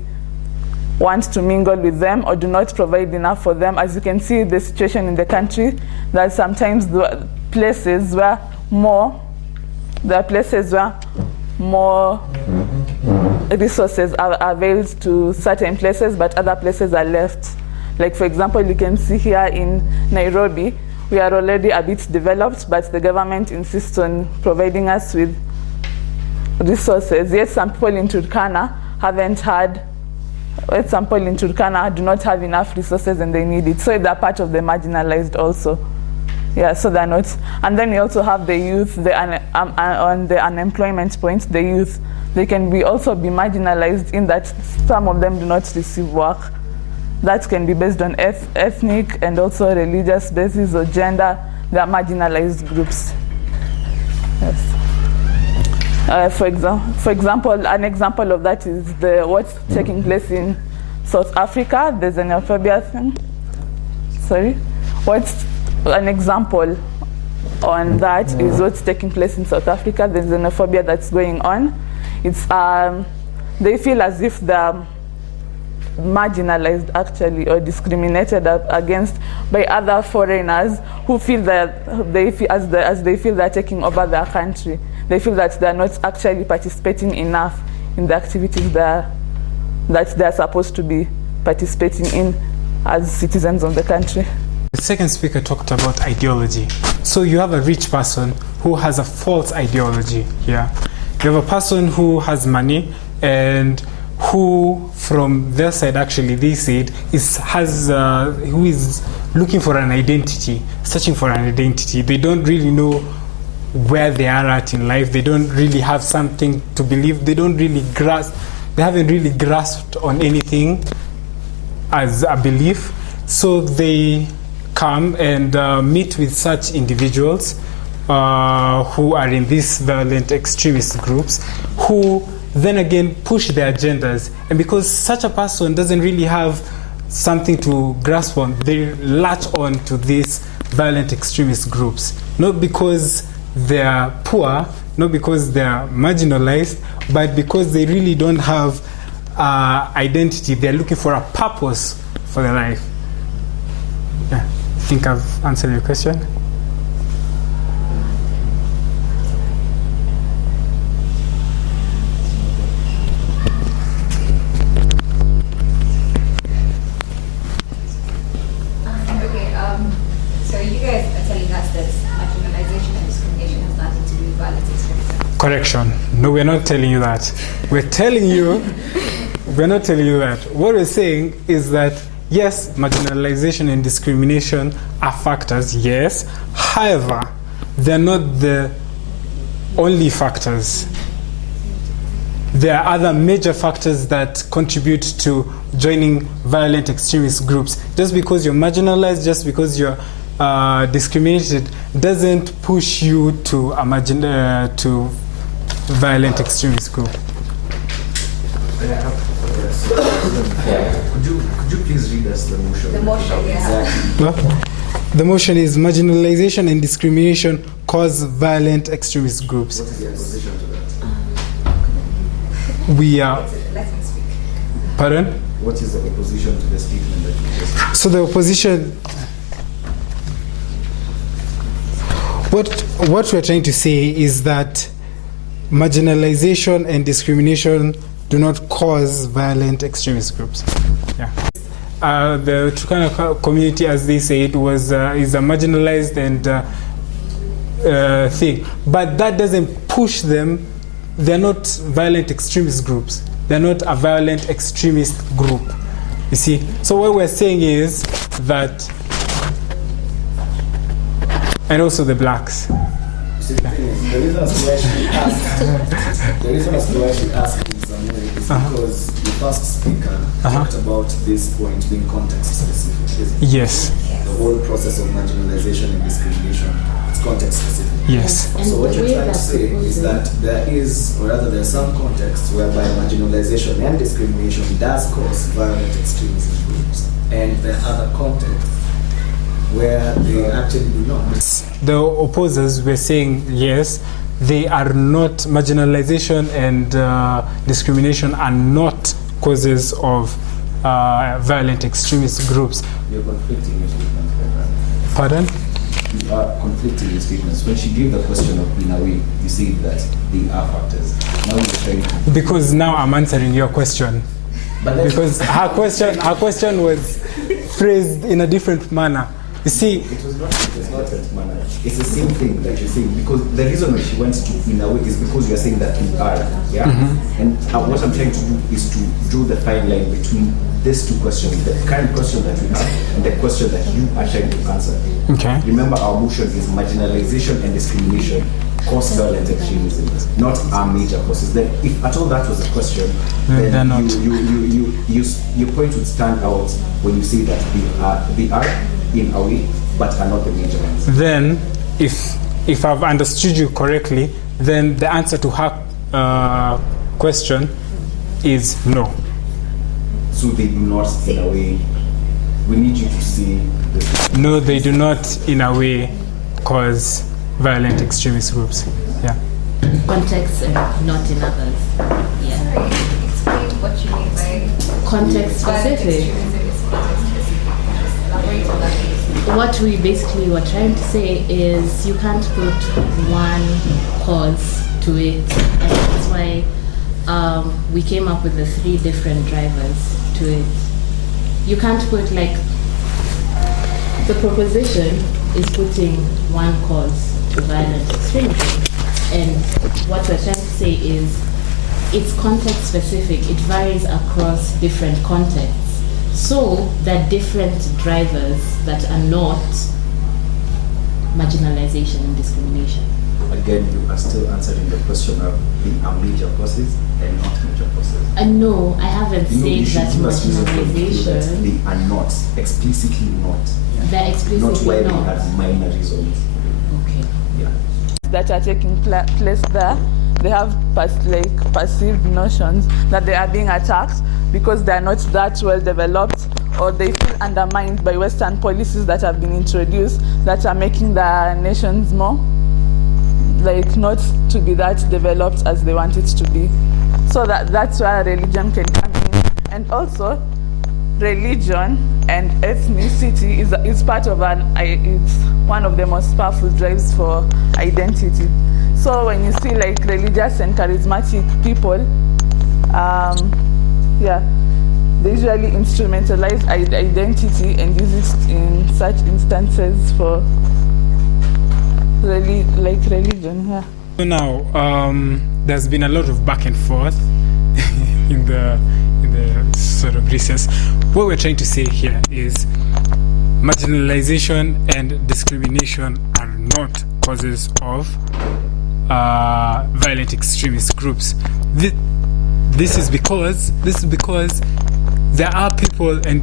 want to mingle with them, or do not provide enough for them. As you can see, the situation in the country, that sometimes there are places where more resources are availed to certain places, but other places are left. Like, for example, you can see here in Nairobi, we are already a bit developed, but the government insists on providing us with resources. Yet some people in Turkana do not have enough resources, and they need it. So they're part of the marginalized also. Yeah, so they're not. And then you also have the youth, on the unemployment point, the youth, they can also be marginalized in that some of them do not receive work. That can be based on ethnic and also religious basis or gender. They are marginalized groups. Yes. For example, an example of that is what's taking place in South Africa. The xenophobia thing. What's an example on that is what's taking place in South Africa. The xenophobia that's going on. It's they feel as if they're marginalized actually, or discriminated against by other foreigners who feel that as they feel they're taking over their country. They feel that they're not actually participating enough in the activities they're that they are supposed to be participating in as citizens of the country. The second speaker talked about ideology. So you have a rich person who has a false ideology here. You have a person who has money and who, from their side, actually, they said, who is looking for an identity, searching for an identity. They don't really know where they are at in life. They don't really have something to believe. They haven't really grasped on anything as a belief. So they come and meet with such individuals who are in these violent extremist groups, who then again push their agendas. And because such a person doesn't really have something to grasp on, they latch on to these violent extremist groups. Not because they are poor, not because they are marginalized, but because they really don't have identity. They're looking for a purpose for their life. Yeah, I think I've answered your question. So you guys are telling us that marginalization and discrimination has nothing to do with violent extremism. Correction. No, we're not telling you that. We're not telling you that. What we're saying is that, yes, marginalization and discrimination are factors, yes. However, they're not the only factors. There are other major factors that contribute to joining violent extremist groups. Just because you're marginalized, just because you're discriminated, doesn't push you to to violent extremist group. Could you please read us the motion? The motion, yeah. The motion is marginalization and discrimination cause violent extremist groups. What is the opposition to that? We are. Let me speak. Pardon? What is the opposition to the statement that you just made? So the opposition. What we're trying to say is that marginalization and discrimination do not cause violent extremist groups. Yeah. The Turkana community, as they say, is a marginalized and thing, but that doesn't push them. They're not violent extremist groups. They're not a violent extremist group. You see. So what we're saying is that, and also the blacks. The reason as to why she asked is because the first speaker talked about this point being context specific, isn't it? Yes. The whole process of marginalization and discrimination, it's context specific. Yes. So what you're trying to say is that there is, or rather there are some contexts whereby marginalization and discrimination does cause violent extremism groups, and there are other contexts where they actually do not. The opposers were saying yes, they are not, marginalization and discrimination are not causes of violent extremist groups. You're conflicting your statements. Pardon? You are conflicting your statements. When she gave the question of Inawi, you said that they are factors. Now you're trying to... Because now I'm answering your question. Because her question was phrased in a different manner. You see, it was not that manner. It's the same thing that you're saying, because the reason why she went to in a way is because you're saying that we are, yeah. And what I'm trying to do is to draw the fine line between these two questions: the current question that we have and the question that you are trying to answer. Okay. Remember, our motion is marginalization and discrimination cause violent extremism, not our major causes. Then, if at all that was a question, then your point would stand out when you say that they are in a way, but are not the major ones. Then, if I've understood you correctly, then the answer to her question is no. So they do not, in a way, we need you to see this. No, they do not, in a way, cause violent extremist groups. Yeah. Context and not in others. Yeah. Sorry, explain what you mean by context specific. What we basically were trying to say is you can't put one cause to it, and that's why we came up with the 3 different drivers to it. You can't put like, the proposition is putting one cause to violent extremism, and what we're trying to say is it's context specific, it varies across different contexts, so that different drivers that are not marginalization and discrimination. Again, you are still answering the question of being a major causes and not major causes. No, I haven't You said that should give us reason for you that marginalization. they are not, explicitly not. They're explicitly not why not. they have minor reasons. Okay. Yeah. That are taking place there, they have perceived notions that they are being attacked because they are not that well developed, or they feel undermined by Western policies that have been introduced that are making their nations more not to be that developed as they want it to be. So that's where religion can come in. And also, religion and ethnicity is part of it's one of the most powerful drives for identity. So when you see like religious and charismatic people, they usually instrumentalize identity and use it in such instances for religion. Yeah. So now, there's been a lot of back and forth in the sort of recess. What we're trying to say here is marginalization and discrimination are not causes of violent extremist groups. This is because there are people, and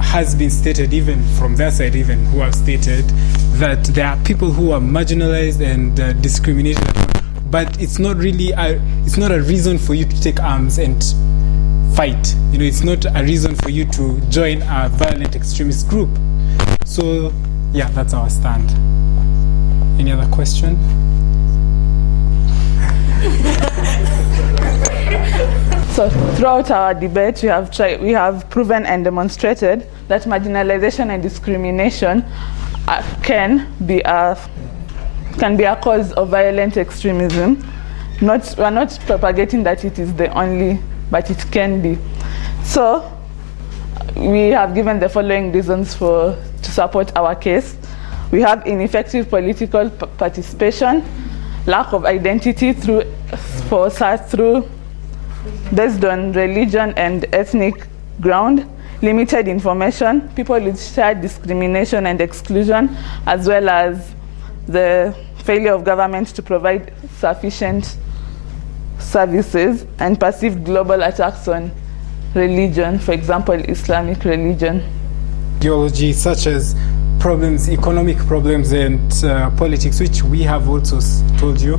has been stated even from their side, even who have stated that there are people who are marginalized and discriminated upon, but it's not really it's not a reason for you to take arms and fight. It's not a reason for you to join a violent extremist group. So yeah, that's our stand. Any other question? So throughout our debate, we have proven and demonstrated that marginalization and discrimination can be a cause of violent extremism. We're not propagating that it is the only, but it can be. So we have given the following reasons to support our case. We have ineffective political participation, lack of identity based on religion and ethnic ground, limited information, people with shared discrimination and exclusion, as well as the failure of government to provide sufficient services, and perceived global attacks on religion, for example, Islamic religion. Ideology such as problems, economic problems and politics, which we have also told you,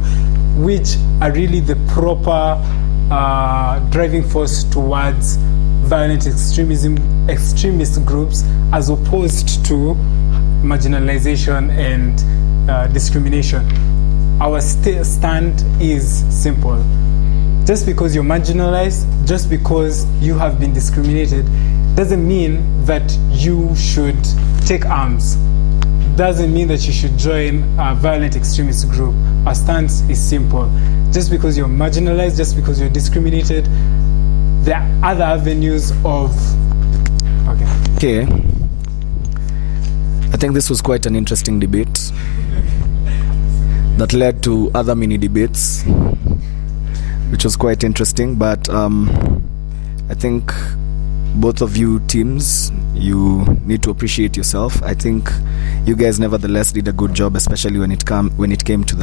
which are really the proper driving force towards violent extremist groups, as opposed to marginalization and discrimination. Our stand is simple. Just because you're marginalized, just because you have been discriminated, doesn't mean that you should take arms. Doesn't mean that you should join a violent extremist group. Our stance is simple. Just because you're marginalized, just because you're discriminated, there are other avenues of... Okay. I think this was quite an interesting debate that led to other mini debates, which was quite interesting. But I think both of you teams, you need to appreciate yourself. I think you guys nevertheless did a good job, especially when it came to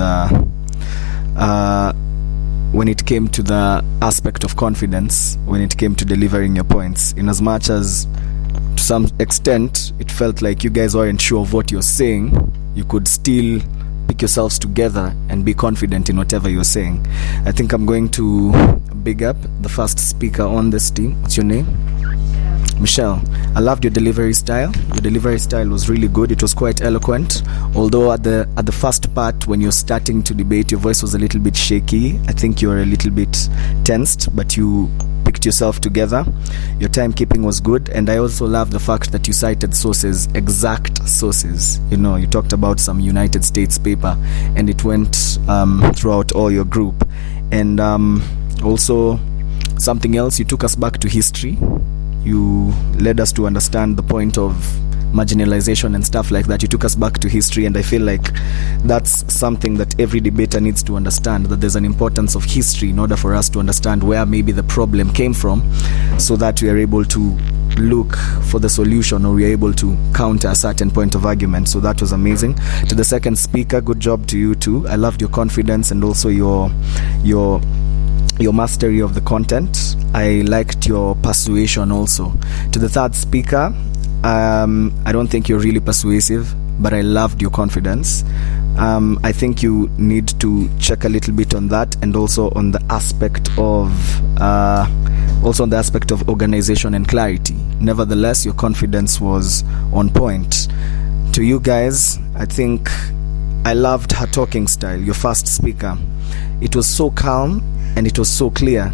the aspect of confidence, when it came to delivering your points. In as much as to some extent it felt like you guys weren't sure of what you're saying, you could still pick yourselves together and be confident in whatever you're saying. I think I'm going to big up the first speaker on this team. What's your name? Michelle. I loved your delivery style. Your delivery style was really good. It was quite eloquent. Although at the first part, when you're starting to debate, your voice was a little bit shaky. I think you were a little bit tensed, but you picked yourself together. Your timekeeping was good, and I also love the fact that you cited sources, exact sources. You talked about some United States paper, and it went throughout all your group. And Also, something else, you took us back to history. You led us to understand the point of marginalization and stuff like that. You took us back to history, and I feel like that's something that every debater needs to understand, that there's an importance of history in order for us to understand where maybe the problem came from, so that we are able to look for the solution, or we are able to counter a certain point of argument. So that was amazing. To the second speaker, good job to you too. I loved your confidence and also your mastery of the content. I liked your persuasion also. To the third speaker, I don't think you're really persuasive, but I loved your confidence. I think you need to check a little bit on that, and also on the aspect of organization and clarity. Nevertheless, your confidence was on point. To you guys, I think I loved her talking style. Your first speaker, it was so calm and it was so clear.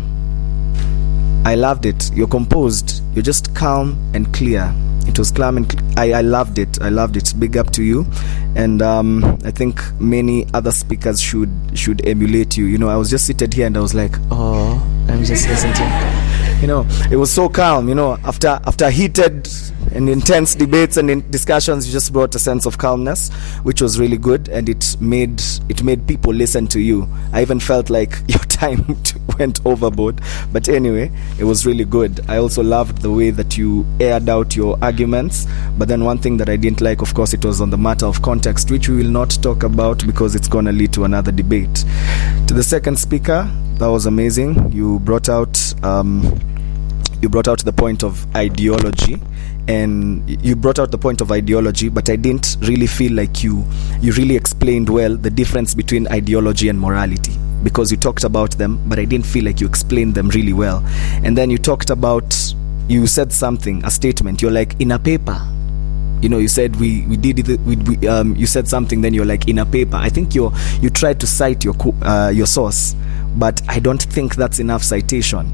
I loved it. You're composed. You're just calm and clear. It was calm and I loved it. I loved it. Big up to you. And I think many other speakers should emulate you. You know, I was just seated here and I was like, oh, I'm just listening to. You know, it was so calm. You know, after heated and intense debates and discussions, you just brought a sense of calmness, which was really good, and it made people listen to you. I even felt like your time went overboard, but anyway, it was really good. I also loved the way that you aired out your arguments, but then one thing that I didn't like, of course, it was on the matter of context, which we will not talk about because it's going to lead to another debate. To the second speaker, that was amazing. You brought out the point of ideology, but I didn't really feel like you really explained well the difference between ideology and morality, because you talked about them, but I didn't feel like you explained them really well. And then you said something, a statement, you're like, in a paper. You know, you said we did it. You said something, then you're like, in a paper. I think you tried to cite your source, but I don't think that's enough citation.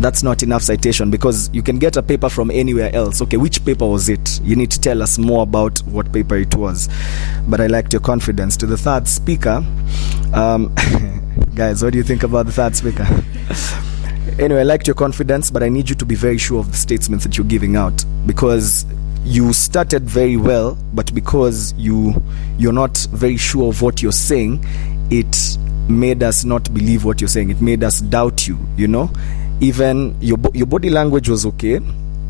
That's not enough citation, because you can get a paper from anywhere else. Okay, which paper was it? You need to tell us more about what paper it was. But I liked your confidence. To the third speaker, guys, what do you think about the third speaker? Anyway, I liked your confidence, but I need you to be very sure of the statements that you're giving out, because you started very well, but because you're not very sure of what you're saying, it made us not believe what you're saying. It made us doubt you, you know? Even your body language was okay,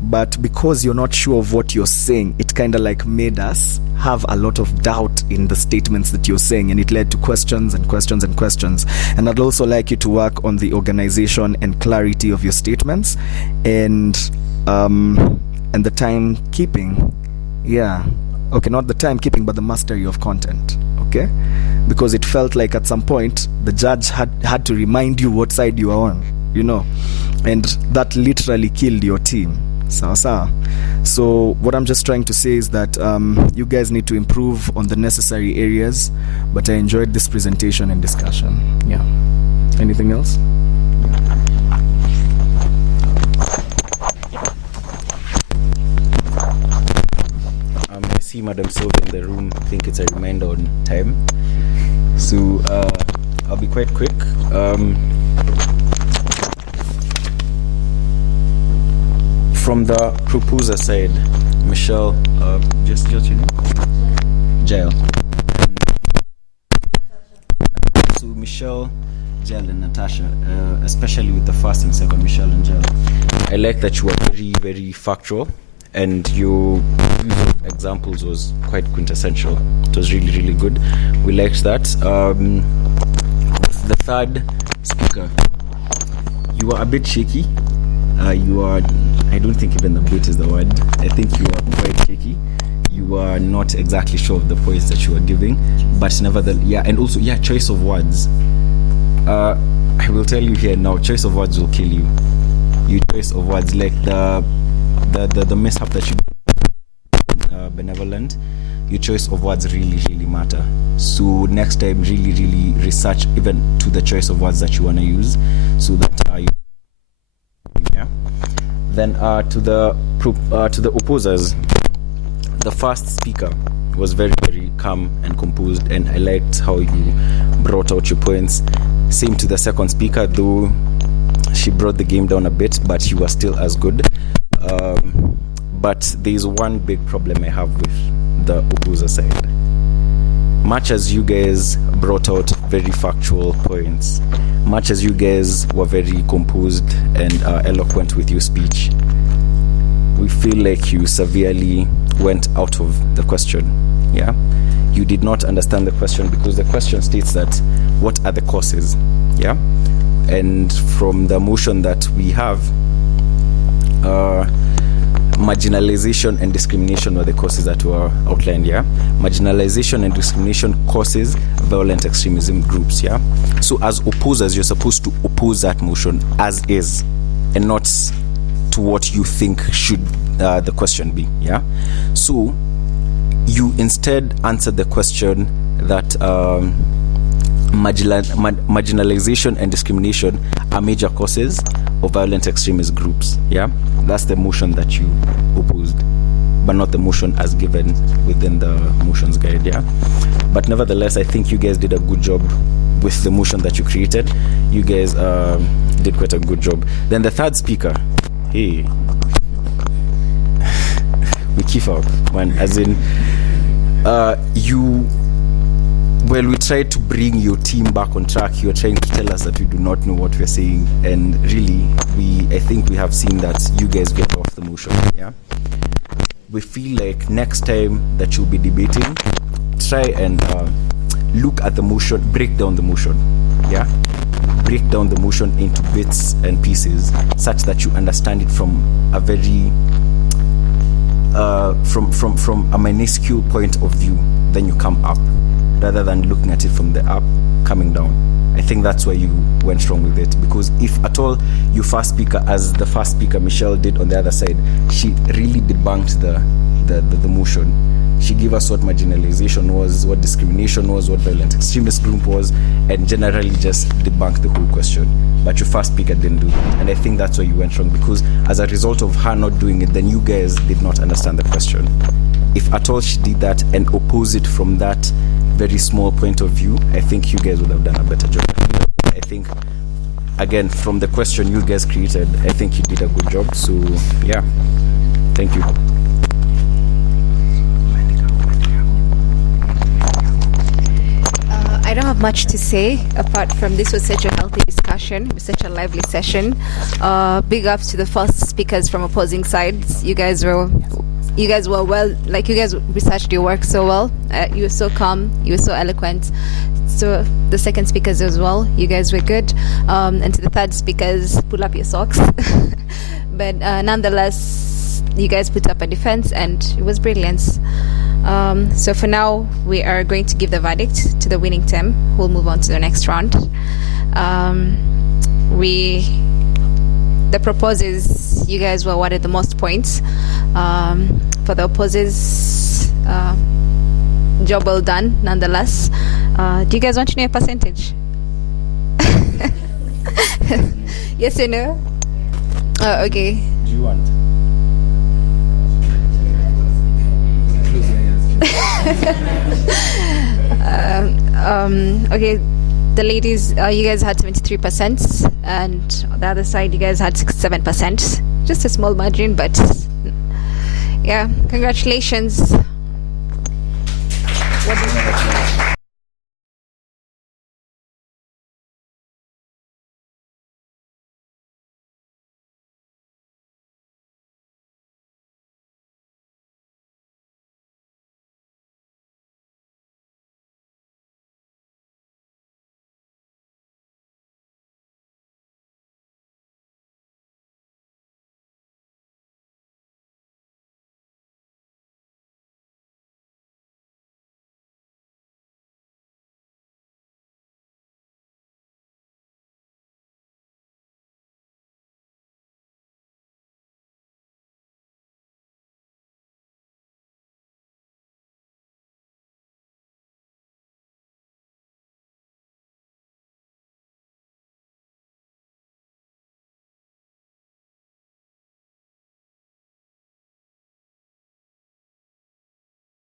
but because you're not sure of what you're saying, it kind of like made us have a lot of doubt in the statements that you're saying, and it led to questions and questions and questions. And I'd also like you to work on the organization and clarity of your statements, and the timekeeping. Yeah, okay, not the timekeeping, but the mastery of content. Okay, because it felt like at some point the judge had to remind you what side you are on, you know, and that literally killed your team. So what I'm just trying to say is that you guys need to improve on the necessary areas, but I enjoyed this presentation and discussion. Yeah. Anything else? I see Madam Sylvia in the room. I think it's a reminder on time. So I'll be quite quick. From the proposer side, Michelle, just your name? Jael. So Michelle, Jael, and Natasha, especially with the first and second, Michelle and Jael. I like that you were very, very factual, and your use of examples was quite quintessential. It was really, really good. We liked that. The third speaker, you were a bit shaky. You are, I don't think even the bit is the word. I think you are quite shaky. You are not exactly sure of the points that you are giving, but nevertheless, yeah, and also, yeah, choice of words. I will tell you here now, choice of words will kill you. Your choice of words, like the mishap that you benevolent, your choice of words really, really matter. So next time, really, really research even to the choice of words that you want to use, so that you. Yeah. Then to the opposers, the first speaker was very, very calm and composed, and I liked how you brought out your points. Same to the second speaker, though she brought the game down a bit, but you were still as good. But there is one big problem I have with the opposer side. Much as you guys brought out very factual points, much as you guys were very composed and eloquent with your speech, we feel like you severely went out of the question. Yeah, you did not understand the question, because the question states that what are the causes? Yeah, and from the motion that we have, marginalization and discrimination were the causes that were outlined. Yeah, marginalization and discrimination causes violent extremism groups. Yeah, so as opposers, you're supposed to oppose that motion as is, and not to what you think should the question be. Yeah, so you instead answered the question that marginalization and discrimination are major causes of violent extremist groups. Yeah, that's the motion that you opposed, but not the motion as given within the motions guide. Yeah, but nevertheless, I think you guys did a good job with the motion that you created. You guys did quite a good job. Then the third speaker, hey, we keep up, man. As in, we tried to bring your team back on track. You're trying to tell us that we do not know what we're saying, and really, I think we have seen that you guys get off the motion. Yeah, we feel like next time that you'll be debating, try and look at the motion, break down the motion. Yeah, break down the motion into bits and pieces, such that you understand it from a very from a minuscule point of view. Then you come up, rather than looking at it from the up, coming down. I think that's where you went wrong with it, because if at all your first speaker, as the first speaker Michelle did on the other side, she really debunked the motion. She gave us what marginalization was, what discrimination was, what violent extremist group was, and generally just debunked the whole question. But your first speaker didn't do that, and I think that's where you went wrong, because as a result of her not doing it, then you guys did not understand the question. If at all she did that and oppose it from that very small point of view, I think you guys would have done a better job. I think, again, from the question you guys created, I think you did a good job. So yeah, thank you. I don't have much to say apart from this was such a healthy discussion, it was such a lively session. Big ups to the first speakers from opposing sides. You guys were well, like, you guys researched your work so well. You were so calm, you were so eloquent. So the second speakers as well, you guys were good. And to the third speakers, pull up your socks. But nonetheless, you guys put up a defense and it was brilliance. So for now, we are going to give the verdict to the winning team. We'll move on to the next round. The proposers, you guys were awarded the most points. For the opposers, job well done, nonetheless. Do you guys want to know a percentage? Yes or no? Okay. Do you want? Okay, the ladies, you guys had 73%, and the other side, you guys had 67%. Just a small margin, but yeah, congratulations.